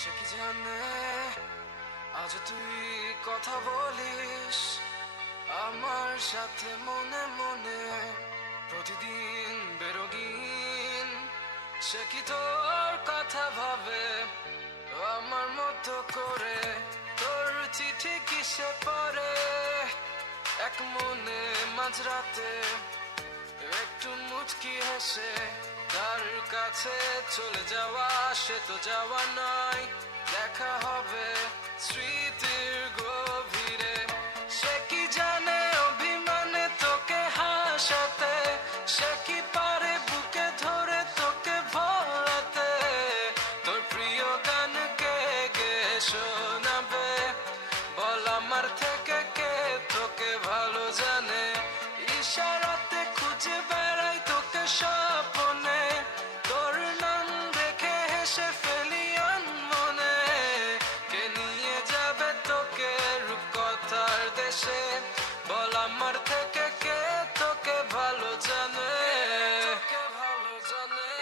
সে কি জানে আজ তুই কথা বলিস আমার সাথে মনে মনে প্রতিদিন বেরোগিন। সে কি তোর কথা ভাবে আমার মতো করে? তোর চিঠি কিসে পড়ে এক মনে মাঝরাতে একটু মুচকি হেসে তার কাছে চলে যাওয়া, সে তো যাওয়া নয়, দেখা হবে স্মৃতির গভীরে। সে কি জানে অভিমানে তোকে হাসাতে, সে কি পারে বুকে ধরে তোকে ভোলাতে, তোর প্রিয় গান কে গে শোনাবে? বল আমার থেকে কে তোকে ভালো জানে? ইশারাতে খুঁজে বেড়াই তোকে স্বপ্নে, তোর নাম দেখে হেসে ফেলি মনে। কে নিয়ে যাবে তোকে রূপকথার দেশে? বল আমার থেকে কে তোকে ভালো জানে? তোকে ভালো জানে।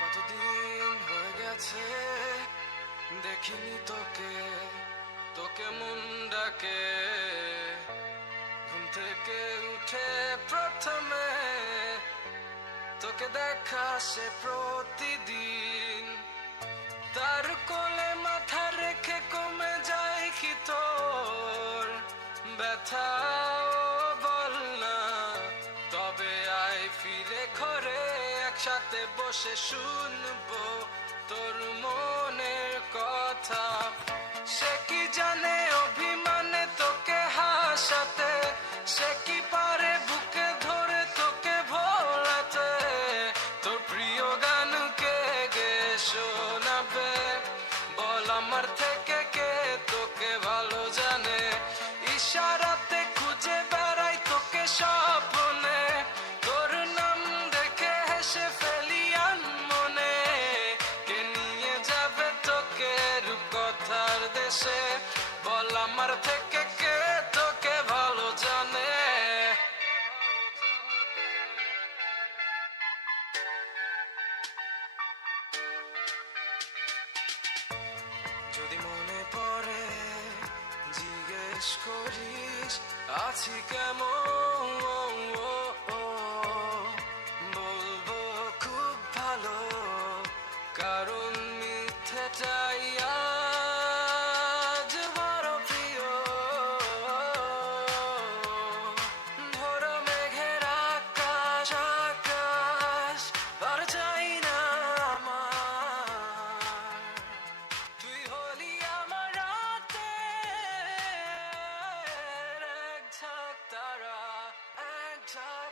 কতদিন হয়ে গেছে দেখিনি তোকে, তোকে মন ডাকে ঘুম থেকে উঠে প্রথমে, তোকে দেখা সে প্রতিদিন। তার কোলে মাথা রেখে কমে যায় কি তোর ব্যথা? বল না তবে আয় ফিরে ঘরে, একসাথে বসে শুনবো তোর মনের কথা। সে কি জানে অভিমানে তোকে হাসাতে, সে কি পারে বুকে ধরে তোকে ভোলাতে, তোর প্রিয় গান কে গে শোনাবে? বল আমার থেকে কে তোকে ভালো জানে? ইশারাতে খুঁজে বেড়াই তোকে স্বপ্নে, তোর নাম দেখে হেসে ফেলি মনে। কে নিয়ে যাবে তোকে রূপকথার দেশে? বল আমার থেকে কে তোকে ভালো জানে? যদি মনে পড়ে জিজ্ঞেস করিস আছি কেমন, বলবো খুব ভালো, কারণ মিথ্যেটাই আজ বড় প্রিয়। ভোর মেঘের আকাশ আকাশ আর চাই না আমার, তুই হলি আমার রাতের এক ঝাঁক তারা, এক ঝাঁক